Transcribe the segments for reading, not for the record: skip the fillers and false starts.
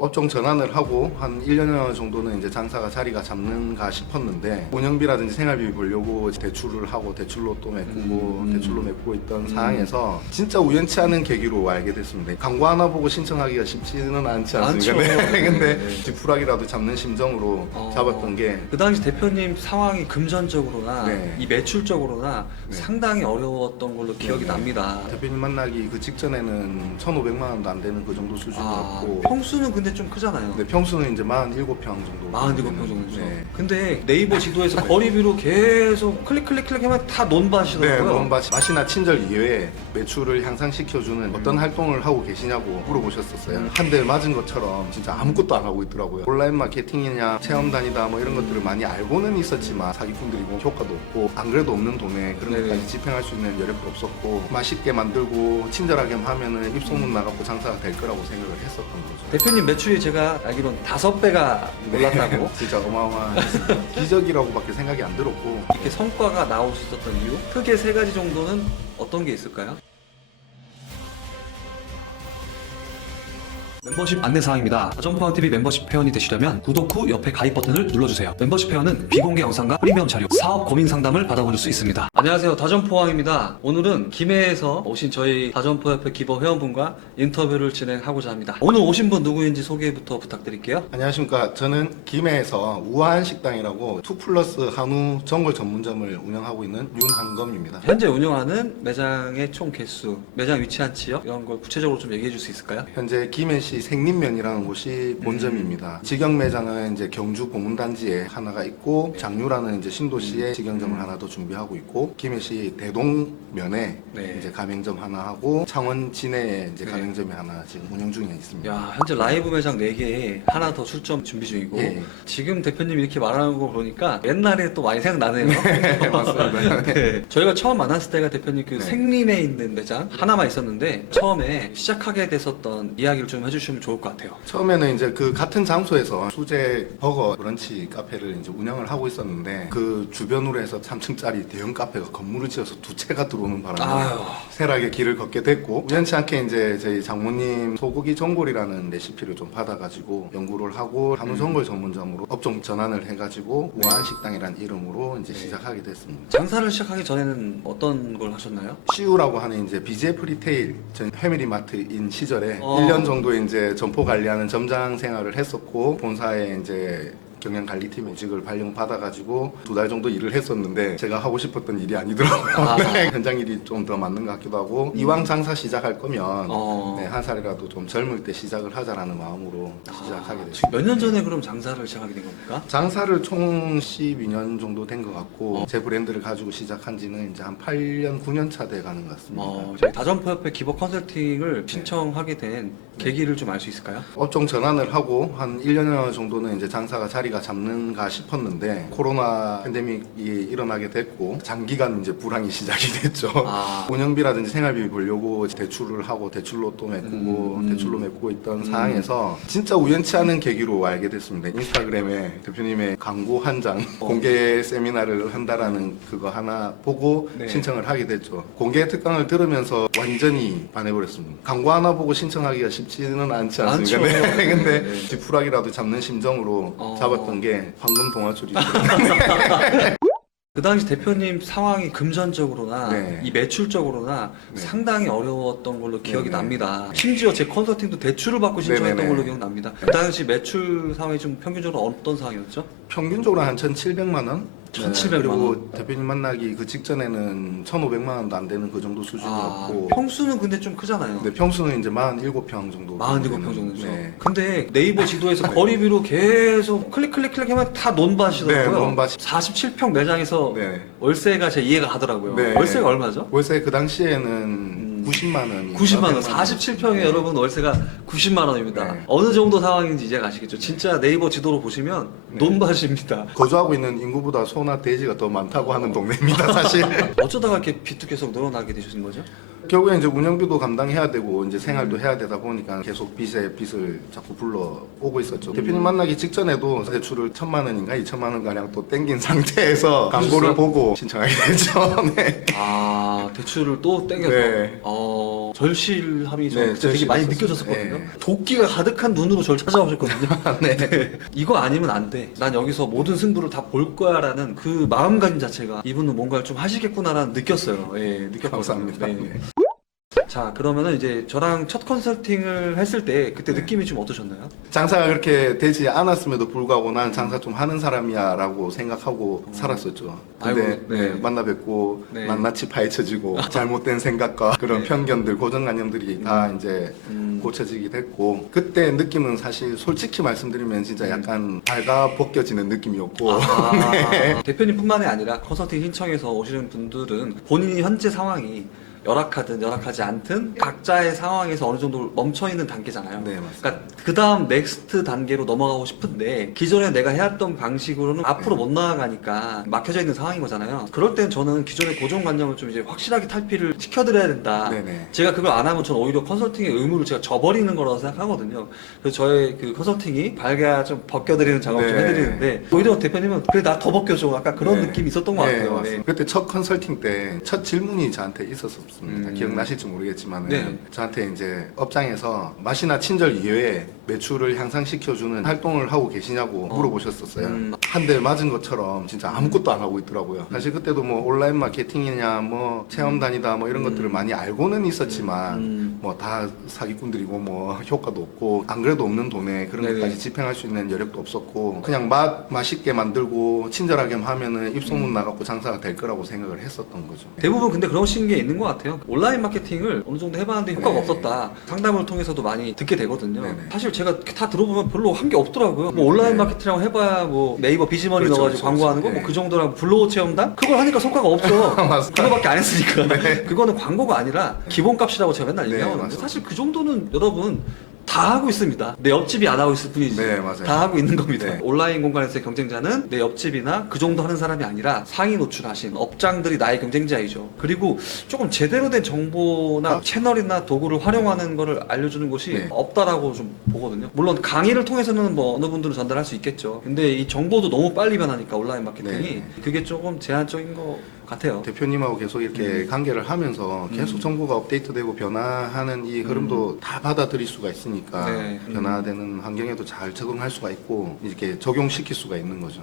업종 전환을 하고 한 1년 정도는 이제 장사가 자리가 잡는가 싶었는데 운영비라든지 생활비 벌려고 대출을 하고 대출로 또 메꾸고 대출로 메꾸고 있던 상황에서 진짜 우연치 않은 계기로 알게 됐습니다. 광고 하나 보고 신청하기가 쉽지는 않지 않습니까? 네. 근데 지푸라기라도 잡는 심정으로 잡았던 게 그 당시 대표님 상황이 금전적으로나 네. 이 매출적으로나 네. 상당히 어려웠던 걸로 기억이 네. 납니다. 대표님 만나기 그 직전에는 1,500만 원도 안 되는 그 정도 수준이었고 평수는 근데 좀 크잖아요. 네, 평수는 이제 47평 정도. 47평 정도죠. 네. 근데 네이버 지도에서 거리비로 계속 클릭 하면 다 네, 논밭이더라고요. 맛이나 친절 이외에 매출을 향상시켜주는 어떤 활동을 하고 계시냐고 물어보셨었어요. 한 대 맞은 것처럼 진짜 아무것도 안 하고 있더라고요. 온라인 마케팅이냐 체험단이다 뭐 이런 것들을 많이 알고는 있었지만 사기꾼들이고 효과도 없고 안 그래도 없는 돈에 그런 네네. 것까지 집행할 수 있는 여력도 없었고 맛있게 만들고 친절하게 하면은 입소문 나갖고 장사가 될 거라고 생각을 했었던 거죠. 대표님 매출이 제가 알기로는 5배가 올랐다고. 진짜 어마어마한 기적이라고밖에 생각이 안 들었고 이렇게 성과가 나올 수 있었던 이유? 크게 3가지 정도는 어떤 게 있을까요? 멤버십 안내사항입니다. 다점포항TV 멤버십 회원이 되시려면 구독 후 옆에 가입 버튼을 눌러주세요. 멤버십 회원은 비공개 영상과 프리미엄 자료, 사업 고민 상담을 받아보실 수 있습니다. 안녕하세요. 다점포항입니다. 오늘은 김해에서 오신 저희 다점포협회 기버 회원분과 인터뷰를 진행하고자 합니다. 오늘 오신 분 누구인지 소개부터 부탁드릴게요. 안녕하십니까. 저는 김해에서 우한식당이라고 2플러스 한우 전골 전문점을 운영하고 있는 윤한검입니다. 현재 운영하는 매장의 총 개수, 매장 위치한 지역 이런 걸 구체적으로 좀 얘기해 줄 수 있을까요? 현재 김해시 생림면이라는 곳이 본점입니다. 직영 매장은 이제 경주 고문단지에 하나가 있고 장류라는 이제 신도시에 직영점을 하나 더 준비하고 있고 김해시 대동면에 네. 이제 가맹점 하나 하고 창원 진해에 이제 네. 가맹점이 하나 지금 운영 중에 있습니다. 야, 현재 라이브 매장 4개에 하나 더 출점 준비 중이고 예. 지금 대표님이 이렇게 말하는 거 보니까 옛날에 또 많이 생각나네요. 네, 맞습니다. 네. 저희가 처음 만났을 때가 대표님 그 네. 생림에 있는 매장 하나만 있었는데 처음에 시작하게 됐었던 이야기를 좀 해주시면 좋을 것 같아요. 처음에는 이제 그 같은 장소에서 수제 버거 브런치 카페를 이제 운영을 하고 있었는데 그 주변으로 해서 3층짜리 대형 카페가 건물을 지어서 2채가 들어오는 바람에 아유. 세락의 길을 걷게 됐고 우연치 않게 이제 저희 장모님 소고기 전골이라는 레시피를 좀 받아가지고 연구를 하고 한우 전골 전문점으로 업종 전환을 해가지고 우한식당이라는 이름으로 이제 시작하게 됐습니다. 장사를 시작하기 전에는 어떤 걸 하셨나요? CU라고 하는 이제 BJF 리테일 전 패밀리마트인 시절에 어. 1년 정도 이제 점포 관리하는 점장 생활을 했었고 본사에 이제 경영관리팀 이직을 발령받아가지고 2달 정도 일을 했었는데 제가 하고 싶었던 일이 아니더라고요. 아. 현장 일이 좀 더 맞는 것 같기도 하고 이왕 장사 시작할 거면 네, 한 살이라도 좀 젊을 때 시작을 하자라는 마음으로 시작하게 됐습니다. 몇 년 전에 그럼 장사를 시작하게 된 겁니까? 장사를 총 12년 정도 된 것 같고 제 브랜드를 가지고 시작한 지는 이제 한 8년, 9년 차 돼 가는 것 같습니다. 저희 다점포협회 기버 컨설팅을 신청하게 된 계기를 좀 알 수 있을까요? 업종 전환을 하고 한 1년 정도는 이제 장사가 자리가 잡는가 싶었는데 코로나 팬데믹이 일어나게 됐고 장기간 이제 불황이 시작이 됐죠. 운영비라든지 생활비 벌려고 대출을 하고 대출로 또 메꾸고 대출로 메꾸고 있던 상황에서 진짜 우연치 않은 계기로 알게 됐습니다. 인스타그램에 대표님의 광고 한 장 공개 세미나를 한다라는 그거 하나 보고 네. 신청을 하게 됐죠. 공개 특강을 들으면서 완전히 반해버렸습니다. 광고 하나 보고 신청하기가 쉽지는 않지 않습니까? 않죠. 네. 근데 네. 지푸라기라도 잡는 심정으로 잡았던 게 황금 동아줄이죠. 그 당시 대표님 상황이 금전적으로나 네. 이 매출적으로나 네. 상당히 어려웠던 걸로 기억이 네네. 납니다. 심지어 제 컨설팅도 대출을 받고 신청했던 네네네. 걸로 기억납니다. 그 당시 매출 상황이 좀 평균적으로 어떤 상황이었죠? 평균적으로 한 1,700만 원? 1,700만 그리고 원. 대표님 만나기 그 직전에는 1,500만 원도 안 되는 그 정도 수준이었고 평수는 근데 좀 크잖아요. 근데 평수는 이제 47평 정도 47평 정도죠. 네. 근데 네이버 지도에서 거리비로 계속 클릭 하면 다 논밭이더라고요. 네, 논밭이. 47평 매장에서 네. 월세가 제 이해가 가더라고요. 네. 월세가 얼마죠? 월세 그 당시에는 90만 원 90만 원, 47평에 여러분 월세가 90만 원입니다. 네. 어느 정도 상황인지 이제 아시겠죠? 진짜 네이버 지도로 보시면 논밭입니다. 거주하고 있는 인구보다 소나 돼지가 더 많다고 하는 동네입니다, 사실. 어쩌다가 이렇게 빚도 계속 늘어나게 되신 거죠? 결국에 이제 운영비도 감당해야 되고 이제 생활도 해야 되다 보니까 계속 빚에 빚을 자꾸 불러오고 있었죠. 대표님 만나기 직전에도 대출을 1,000만 원인가 2,000만 원 가량 또 땡긴 상태에서 광고를 보고 신청하게 됐죠. 네. 대출을 또 땡겨서 네. 절실함이 저 네, 그때 되게 많이 절실했었어요. 느껴졌었거든요. 네. 도끼가 가득한 눈으로 저를 찾아오셨거든요. 네. 이거 아니면 안 돼. 난 여기서 모든 승부를 다 볼 거야라는 그 마음가짐 자체가 이분은 뭔가를 좀 하시겠구나라는 느꼈어요. 예, 느꼈거든요. 감사합니다. 네. 네. 자, 그러면은 이제 저랑 첫 컨설팅을 했을 때 그때 느낌이 좀 어떠셨나요? 장사가 그렇게 되지 않았음에도 불구하고 난 장사 좀 하는 사람이야 라고 생각하고 살았었죠. 근데 아이고, 네. 만나 뵙고 네. 낱낱이 파헤쳐지고 잘못된 생각과 그런 네. 편견들, 고정관념들이 다 이제 고쳐지게 됐고, 그때 느낌은 사실 솔직히 말씀드리면 진짜 약간 발가 벗겨지는 느낌이었고 아, 대표님뿐만이 아니라 컨설팅 신청해서 오시는 분들은 본인이 현재 상황이 열악하든 열악하지 않든 각자의 상황에서 어느 정도 멈춰있는 단계잖아요. 네, 맞습니다. 그러니까 그 다음 넥스트 단계로 넘어가고 싶은데 기존에 내가 해왔던 방식으로는 앞으로 못 나아가니까 막혀져 있는 상황인 거잖아요. 그럴 땐 저는 기존의 고정관념을 좀 이제 확실하게 탈피를 시켜드려야 된다. 네네. 제가 그걸 안 하면 저는 오히려 컨설팅의 의무를 제가 저버리는 거라고 생각하거든요. 그래서 저의 그 컨설팅이 발가 좀 벗겨드리는 작업을 좀 네. 해드리는데 오히려 대표님은 그래 나 더 벗겨줘. 약간 그런 네. 느낌이 있었던 것 같아요. 맞습니다. 그때 첫 컨설팅 때 첫 질문이 저한테 있었습니다. 기억나실지 모르겠지만 네. 저한테 이제 업장에서 맛이나 친절 이외에 매출을 향상시켜주는 활동을 하고 계시냐고 물어보셨었어요. 한 대 맞은 것처럼 진짜 아무것도 안 하고 있더라고요. 사실 그때도 뭐 온라인 마케팅이냐 뭐 체험단이다 뭐 이런 것들을 많이 알고는 있었지만 뭐 다 사기꾼들이고 뭐 효과도 없고 안 그래도 없는 돈에 그런 네네. 것까지 집행할 수 있는 여력도 없었고 그냥 맛있게 만들고 친절하게 하면은 입소문 나갖고 장사가 될 거라고 생각을 했었던 거죠. 대부분 근데 그러신 게 있는 것 같아요. 온라인 마케팅을 어느 정도 해봤는데 효과가 네. 없었다. 상담을 통해서도 많이 듣게 되거든요. 네네. 사실 제가 다 들어보면 별로 한 게 없더라고요. 뭐 온라인 네. 마케팅이라고 해봐야 뭐 네이버 비즈머니 그렇죠, 넣어가지고 그렇죠, 광고하는 거 그렇죠. 뭐 그 정도라고 블로그 체험단? 그걸 하니까 성과가 없죠. 맞습니다. 그거밖에 안 했으니까. 그거는 광고가 아니라 기본값이라고 제가 맨날 네, 얘기하거든요. 맞습니다. 사실 그 정도는 여러분 다 하고 있습니다. 내 옆집이 안 하고 있을 뿐이지. 네, 맞아요. 다 하고 있는 겁니다. 네. 온라인 공간에서의 경쟁자는 내 옆집이나 그 정도 하는 사람이 아니라 상위 노출하신 업장들이 나의 경쟁자이죠. 그리고 조금 제대로 된 정보나 채널이나 도구를 활용하는 거를 알려주는 곳이 네. 없다라고 좀 보거든요. 물론 강의를 통해서는 뭐 어느 분들은 전달할 수 있겠죠. 근데 이 정보도 너무 빨리 변하니까 온라인 마케팅이 네. 그게 조금 제한적인 것 같아요. 대표님하고 계속 이렇게 관계를 하면서 계속 정보가 업데이트되고 변화하는 이 흐름도 다 받아들일 수가 있으니까 네. 변화되는 환경에도 잘 적응할 수가 있고 이렇게 적용시킬 수가 있는 거죠.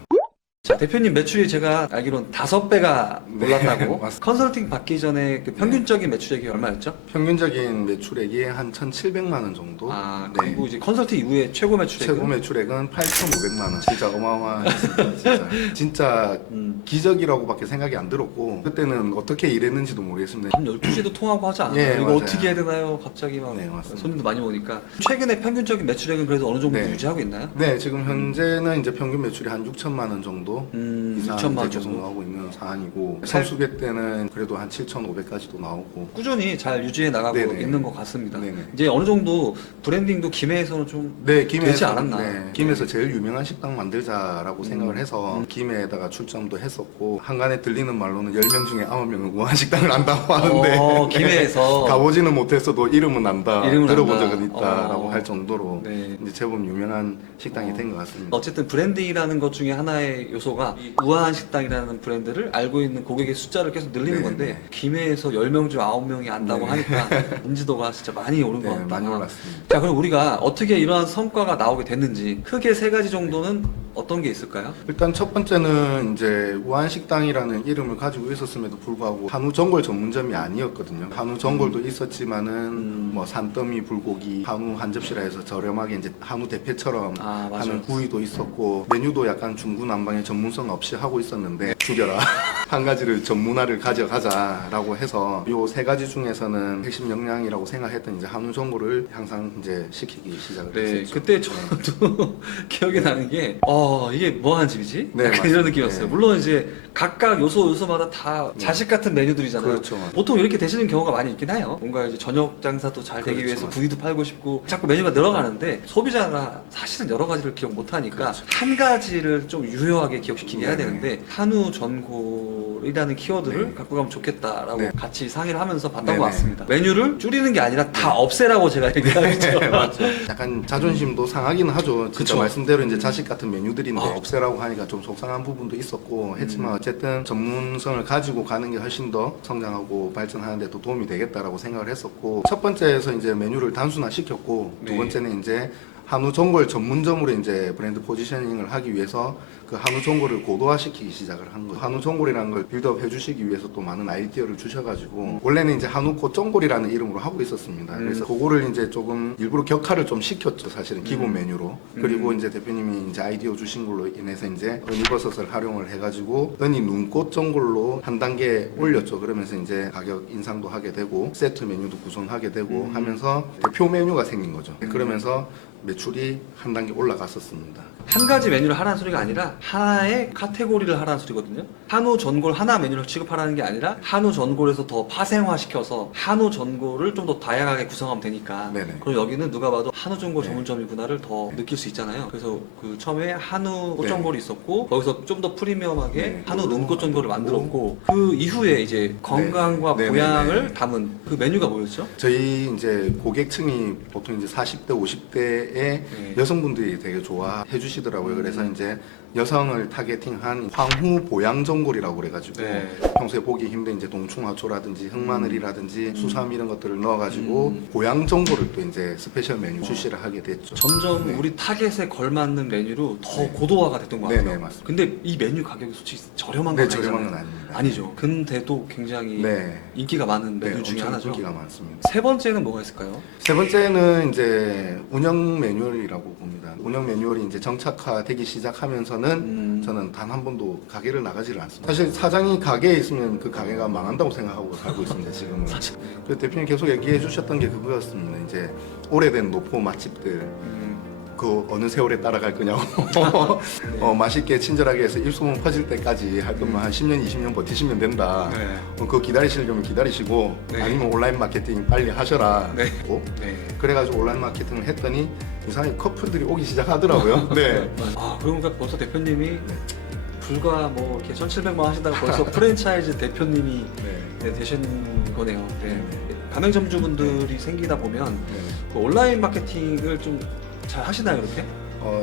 자, 대표님 매출이 제가 알기로는 5배가 네, 올랐다고. 맞습니다. 컨설팅 받기 전에 그 평균적인 매출액이 얼마였죠? 평균적인 매출액이 한 1,700만 원 정도. 아, 네. 그리고 이제 컨설팅 이후에 최고 매출액은? 최고 매출액은 8,500만 원. 진짜 어마어마했습니다. 진짜 음. 기적이라고밖에 생각이 안 들었고 그때는 어떻게 일했는지도 모르겠습니다. 밤 12시에도 통화하고 하지 않아요? 예, 이거 맞아요. 어떻게 해야 되나요? 갑자기 막 네, 맞습니다. 손님도 많이 오니까. 최근에 평균적인 매출액은 그래도 어느 정도 네. 유지하고 있나요? 네, 지금 현재는 이제 평균 매출이 한 6천만 원 정도 이상 6천만 원 이제 계속 정도. 나오고 있는 상황이고 성수기 때는 그래도 한 7,500까지도 나오고. 꾸준히 잘 유지해 나가고 네네. 있는 것 같습니다. 네네. 이제 어느 정도 브랜딩도 김해에서는 좀 네, 되지 않았나? 네, 김해에서 제일 유명한 식당 만들자라고 생각을 해서 김해에다가 출점도 했었고 한간에 들리는 말로는 10명 중에 9명은 우한 식당을 안다고 하는데 김해에서 가보지는 못했어도 이름은 안다, 이름은 들어본 안다. 적은 있다라고 어. 할 정도로 네. 이제 제법 유명한 식당이 된 것 같습니다. 어쨌든 브랜딩이라는 것 중에 하나의 요소가 이 우아한 식당이라는 브랜드를 알고 있는 고객의 숫자를 계속 늘리는 네, 건데 네. 김해에서 10명 중 9명이 안다고 네. 하니까 인지도가 진짜 많이 오른 것 네, 같다. 많이 올랐습니다. 자, 그럼 우리가 어떻게 이러한 성과가 나오게 됐는지 크게 3가지 정도는 어떤 게 있을까요? 일단 첫 번째는 이제 우한식당이라는 이름을 가지고 있었음에도 불구하고 한우 전골 전문점이 아니었거든요. 한우 전골도 있었지만은 뭐 산더미 불고기, 한우 한 접시라 해서 저렴하게 이제 한우 대패처럼 아, 맞아요. 하는 구이도 있었고 메뉴도 약간 중구난방의 전문성 없이 하고 있었는데 죽여라 한 가지를 전문화를 가져가자라고 해서 요 3가지 중에서는 핵심 역량이라고 생각했던 이제 한우 전골을 항상 이제 시키기 시작을 네, 했었죠. 그때 저도 기억이 나는 게, 이게 뭐 하는 집이지? 네, 약간 맞습니다. 이런 느낌이었어요. 네. 물론 이제 각각 요소마다 다 자식 같은 메뉴들이잖아요. 그렇죠. 보통 이렇게 되시는 경우가 많이 있긴 해요. 뭔가 이제 저녁 장사도 잘 되기 그렇죠. 위해서 구이도 팔고 싶고 자꾸 메뉴가 늘어가는데 소비자가 사실은 여러 가지를 기억 못 하니까 그렇죠. 한 가지를 좀 유효하게 기억시키게 해야 네. 되는데 한우 전골이라는 키워드를 네. 갖고 가면 좋겠다라고 네. 같이 상의를 하면서 봤던 네네. 것 같습니다. 메뉴를 줄이는 게 아니라 다 없애라고 제가 얘기하죠. 맞죠. 약간 자존심도 상하긴 하죠. 진짜 그쵸. 말씀대로 이제 자식 같은 메뉴들인데 아. 없애라고 하니까 좀 속상한 부분도 있었고 했지만 어쨌든 전문성을 가지고 가는 게 훨씬 더 성장하고 발전하는 데 도 도움이 되겠다라고 생각을 했었고 첫 번째에서 이제 메뉴를 단순화시켰고 두 네. 번째는 이제 한우 전골 전문점으로 이제 브랜드 포지셔닝을 하기 위해서 그 한우 전골을 고도화시키기 시작을 한 거예요. 한우 전골이라는 걸 빌드업 해주시기 위해서 또 많은 아이디어를 주셔가지고 원래는 이제 한우 꽃전골이라는 이름으로 하고 있었습니다. 그래서 그거를 이제 조금 일부러 격화를 좀 시켰죠, 사실은 기본 메뉴로. 그리고 이제 대표님이 이제 아이디어 주신 걸로 인해서 이제 은이버섯을 활용을 해가지고 은이 눈꽃 전골로 한 단계 올렸죠. 그러면서 이제 가격 인상도 하게 되고 세트 메뉴도 구성하게 되고 하면서 대표 메뉴가 생긴 거죠. 그러면서 매출이 한 단계 올라갔었습니다. 한 가지 메뉴를 하라는 소리가 아니라 하나의 카테고리를 하라는 소리거든요. 한우 전골 하나 메뉴를 취급하라는 게 아니라 한우 전골에서 더 파생화시켜서 한우 전골을 좀 더 다양하게 구성하면 되니까. 네네. 그리고 여기는 누가 봐도 한우 전골 네. 전문점이구나를 더 느낄 수 있잖아요. 그래서 그 처음에 한우 네. 전골이 있었고 거기서 좀 더 프리미엄하게 네. 한우 눈꽃 전골을 만들었고 그 이후에 이제 건강과 네. 보양을 네네네. 담은 그 메뉴가 뭐였죠? 저희 이제 고객층이 보통 이제 40대, 50대의 네. 여성분들이 되게 좋아해 주시더라고요. 그래서 이제 여성을 타겟팅한 황후 보양 전골이라고 그래가지고 네. 평소에 보기 힘든 이제 동충하초라든지 흑마늘이라든지 수삼 이런 것들을 넣어가지고 보양 전골을 또 이제 스페셜 메뉴 출시를 하게 됐죠. 점점 네. 우리 타겟에 걸맞는 메뉴로 더 네. 고도화가 됐던 것 같아요. 네네, 맞습니다. 근데 이 메뉴 가격이 솔직히 저렴한 네, 건 저렴한 아니잖아요. 건 아닙니다. 아니죠. 근데도 굉장히 네. 인기가 많은 네, 메뉴 중에 엄청 하나죠. 인기가 많습니다. 세 번째는 뭐가 있을까요? 세 번째는 이제 운영 매뉴얼이라고 봅니다. 운영 매뉴얼이 이제 정착화되기 시작하면서는 저는 단 한 번도 가게를 나가지를 않습니다. 사실 사장이 가게에 있으면 그 가게가 망한다고 생각하고 살고 있습니다. 지금은. 그 대표님 계속 얘기해 주셨던 게 그거였습니다. 이제 오래된 노포 맛집들 그 어느 세월에 따라갈 거냐고 맛있게 친절하게 해서 일소문 퍼질 때까지 할 거면 한 10년 20년 버티시면 된다. 네. 그거 기다리시려면 기다리시고 네. 아니면 온라인 마케팅 빨리 하셔라. 네. 고 네. 그래가지고 온라인 마케팅을 했더니 이상하게 커플들이 오기 시작하더라고요. 네. 아, 그러니까 벌써 대표님이 불과 뭐 이렇게 1,700만 하시다가 벌써 프랜차이즈 대표님이 네, 되신 거네요. 네. 가맹점주분들이 생기다 보면 네. 그 온라인 마케팅을 좀 잘 하시나요, 그렇게?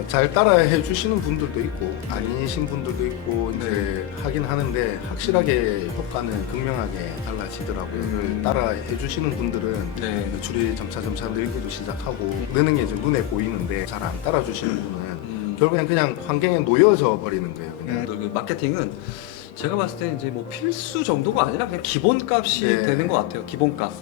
잘 따라해 주시는 분들도 있고 아니신 분들도 있고 이제 하긴 하는데 확실하게 효과는 극명하게 달라지더라고요. 따라해 주시는 분들은 네. 매출이 점차 늘기도 시작하고 느는 게 이제 눈에 보이는데 잘 안 따라 주시는 분은 결국엔 그냥 환경에 놓여져 버리는 거예요. 그냥. 그 마케팅은 제가 봤을 때 이제 뭐 필수 정도가 아니라 그냥 기본값이 네. 되는 것 같아요. 기본값.